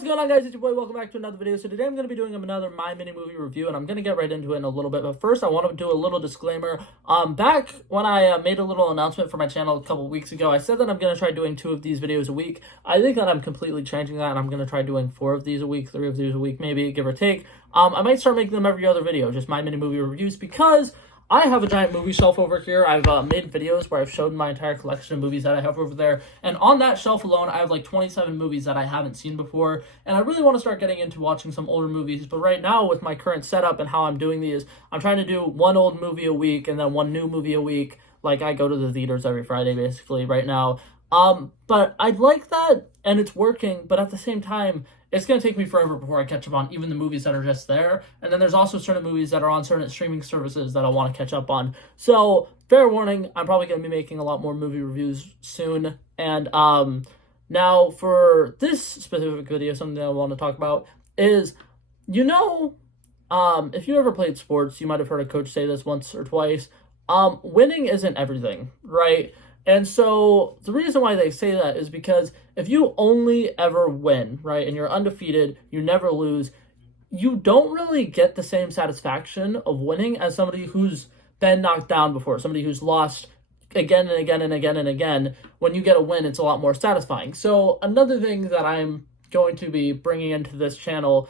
What's going on, guys? It's your boy. Welcome back to another video. So today I'm going to be doing another My Mini Movie review, and I'm going to get right into it in a little bit. But first, I want to do a little disclaimer. Back when I made a little announcement for my channel a couple weeks ago, I said that I'm going to try doing 2 of these videos a week. I think that I'm completely changing that, and I'm going to try doing 4 of these a week, 3 of these a week, maybe, give or take. I might start making them every other video, just My Mini Movie reviews, because I have a giant movie shelf over here. I've made videos where I've shown my entire collection of movies that I have over there. And on that shelf alone, I have like 27 movies that I haven't seen before. And I really want to start getting into watching some older movies. But right now, with my current setup and how I'm doing these, I'm trying to do 1 old movie a week and then 1 new movie a week. Like, I go to the theaters every Friday, basically, right now. But I like that, and it's working. But at the same time, it's going to take me forever before I catch up on even the movies that are just there. And then there's also certain movies that are on certain streaming services that I want to catch up on. So, fair warning, I'm probably going to be making a lot more movie reviews soon. And now for this specific video, something I want to talk about is, if you ever played sports, you might have heard a coach say this once or twice, winning isn't everything, right? And so the reason why they say that is because if you only ever win, right, and you're undefeated, you never lose, you don't really get the same satisfaction of winning as somebody who's been knocked down before, somebody who's lost again and again and again and again. When you get a win, it's a lot more satisfying. So another thing that I'm going to be bringing into this channel,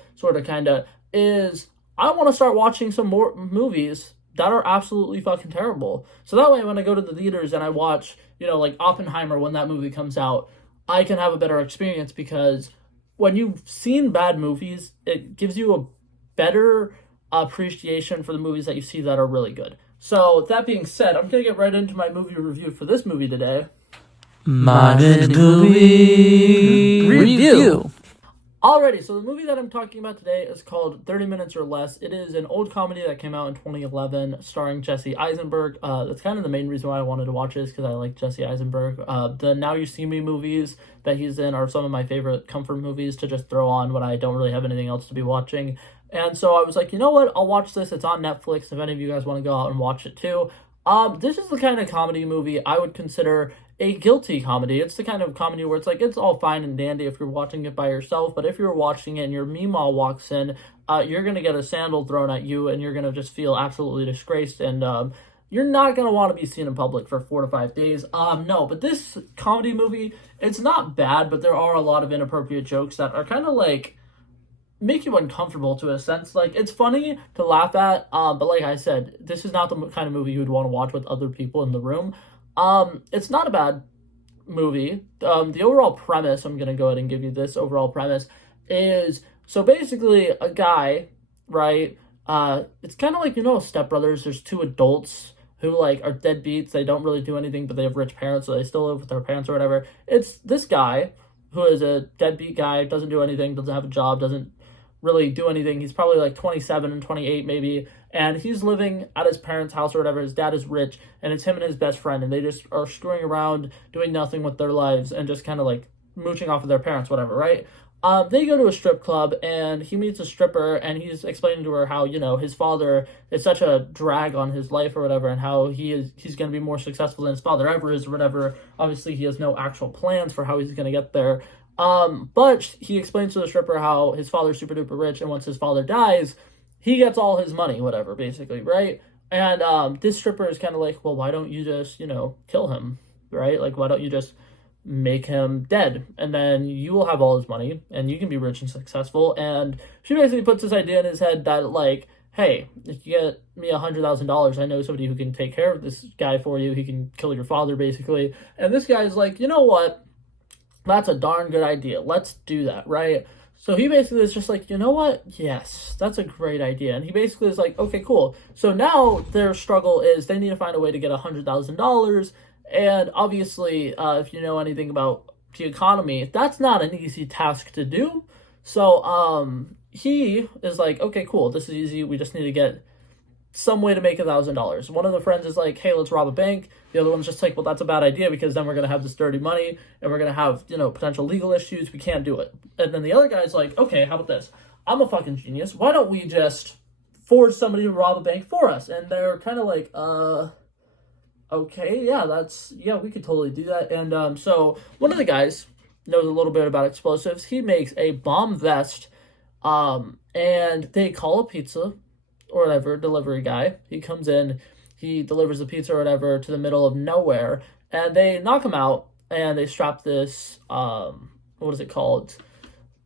is I want to start watching some more movies that are absolutely fucking terrible. So that way, when I go to the theaters and I watch, like Oppenheimer when that movie comes out, I can have a better experience, because when you've seen bad movies, it gives you a better appreciation for the movies that you see that are really good. So with that being said, I'm going to get right into my movie review for this movie today. My Movie Review. Alrighty, so the movie that I'm talking about today is called 30 Minutes or Less. It is an old comedy that came out in 2011, starring Jesse Eisenberg. That's kind of the main reason why I wanted to watch it, is because I like Jesse Eisenberg. The Now You See Me movies that he's in are some of my favorite comfort movies to just throw on when I don't really have anything else to be watching. And so I was like, you know what, I'll watch this. It's on Netflix if any of you guys want to go out and watch it too. This is the kind of comedy movie I would consider a guilty comedy. It's the kind of comedy where it's like, it's all fine and dandy if you're watching it by yourself, but if you're watching it and your Meemaw walks in, you're going to get a sandal thrown at you, and you're going to just feel absolutely disgraced, and you're not going to want to be seen in public for 4 to 5 days. No, but this comedy movie, it's not bad, but there are a lot of inappropriate jokes that are kind of like, make you uncomfortable to a sense. Like, it's funny to laugh at, but like I said, this is not the kind of movie you would want to watch with other people in the room. It's not a bad movie. The overall premise, I'm going to go ahead and give you this overall premise, is, so basically a guy, right, it's kind of like, Step Brothers. There's 2 adults who, like, are deadbeats. They don't really do anything, but they have rich parents, so they still live with their parents or whatever. It's this guy who is a deadbeat guy, doesn't do anything, doesn't have a job, doesn't really do anything. He's probably like 27 and 28 maybe, and he's living at his parents' house or whatever. His dad is rich, and it's him and his best friend, and they just are screwing around, doing nothing with their lives, and just kind of like mooching off of their parents, whatever, right? They go to a strip club, and he meets a stripper, and he's explaining to her how, his father is such a drag on his life or whatever, and how he's going to be more successful than his father ever is or whatever. Obviously, he has no actual plans for how he's going to get there. But he explains to the stripper how his father's super duper rich, and once his father dies, he gets all his money, whatever, basically, right? And this stripper is kind of like, well, why don't you just, kill him, right? Like, why don't you just make him dead, and then you will have all his money, and you can be rich and successful. And she basically puts this idea in his head that, like, hey, if you get me $100,000, I know somebody who can take care of this guy for you. He can kill your father, basically. And this guy's like, you know what? That's a darn good idea. Let's do that, right? So he basically is just like, you know what? Yes, that's a great idea. And he basically is like, okay, cool. So now their struggle is they need to find a way to get $100,000. And obviously, if you know anything about the economy, that's not an easy task to do. So he is like, okay, cool. This is easy. We just need to get some way to make $1,000. One of the friends is like, hey, let's rob a bank. The other one's just like, well, that's a bad idea, because then we're going to have this dirty money, and we're going to have, potential legal issues. We can't do it. And then the other guy's like, okay, how about this? I'm a fucking genius. Why don't we just force somebody to rob a bank for us? And they're kind of like, okay, yeah, we could totally do that. And so one of the guys knows a little bit about explosives. He makes a bomb vest, and they call a pizza or whatever delivery guy. He comes in, he delivers the pizza or whatever to the middle of nowhere, and they knock him out, and they strap this, what is it called?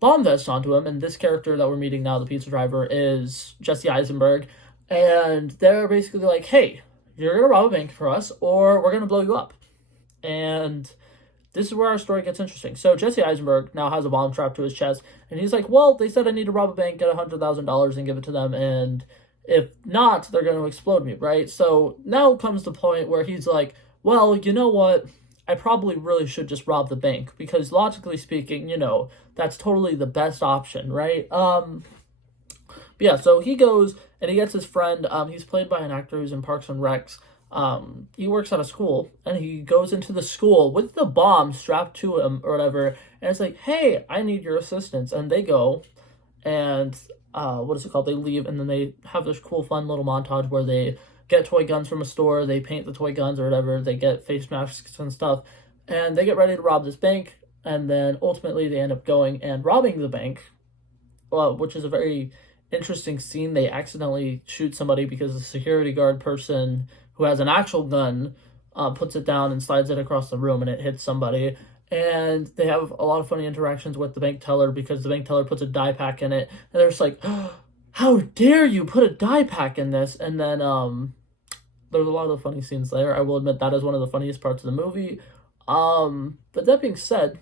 Bomb vest onto him, and this character that we're meeting now, the pizza driver, is Jesse Eisenberg, and they're basically like, hey, you're gonna rob a bank for us, or we're gonna blow you up. And this is where our story gets interesting. So Jesse Eisenberg now has a bomb strapped to his chest, and he's like, well, they said I need to rob a bank, get $100,000 and give it to them, and if not, they're going to explode me, right? So now comes the point where he's like, well, you know what? I probably really should just rob the bank, because logically speaking, that's totally the best option, right? But yeah, so he goes and he gets his friend, he's played by an actor who's in Parks and Recs. He works at a school, and he goes into the school with the bomb strapped to him or whatever, and it's like, hey, I need your assistance. And they go, and what is it called? They leave, and then they have this cool, fun little montage where they get toy guns from a store, they paint the toy guns or whatever, they get face masks and stuff, and they get ready to rob this bank, and then ultimately they end up going and robbing the bank, which is a very interesting scene. They accidentally shoot somebody because the security guard person who has an actual gun puts it down and slides it across the room, and it hits somebody. And they have a lot of funny interactions with the bank teller, because the bank teller puts a dye pack in it, and they're just like, oh, how dare you put a dye pack in this? And then there's a lot of funny scenes there. I will admit that is one of the funniest parts of the movie. But that being said,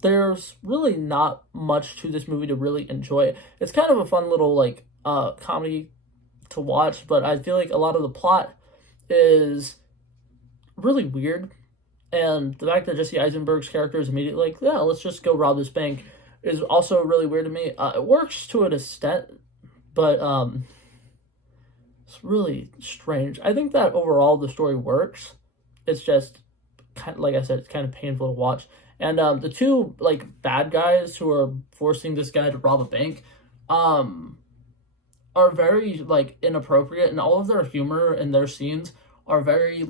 there's really not much to this movie to really enjoy. It's kind of a fun little comedy to watch, but I feel like a lot of the plot is really weird, and the fact that Jesse Eisenberg's character is immediately like, yeah, let's just go rob this bank, is also really weird to me. It works to an extent, but it's really strange. I think that overall the story works. It's just kind of, like I said, it's kind of painful to watch. And the two bad guys who are forcing this guy to rob a bank are very inappropriate, and all of their humor and their scenes are very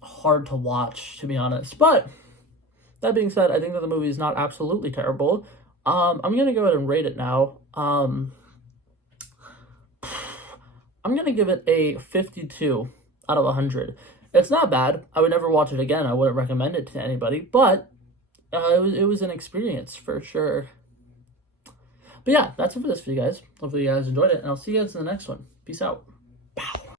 hard to watch, to be honest. But that being said, I think that the movie is not absolutely terrible. I'm gonna go ahead and rate it now. I'm gonna give it a 52 out of 100. It's not bad. I would never watch it again. I wouldn't recommend it to anybody, but it was an experience for sure. But yeah, that's it for this video, guys. Hopefully you guys enjoyed it, and I'll see you guys in the next one. Peace out.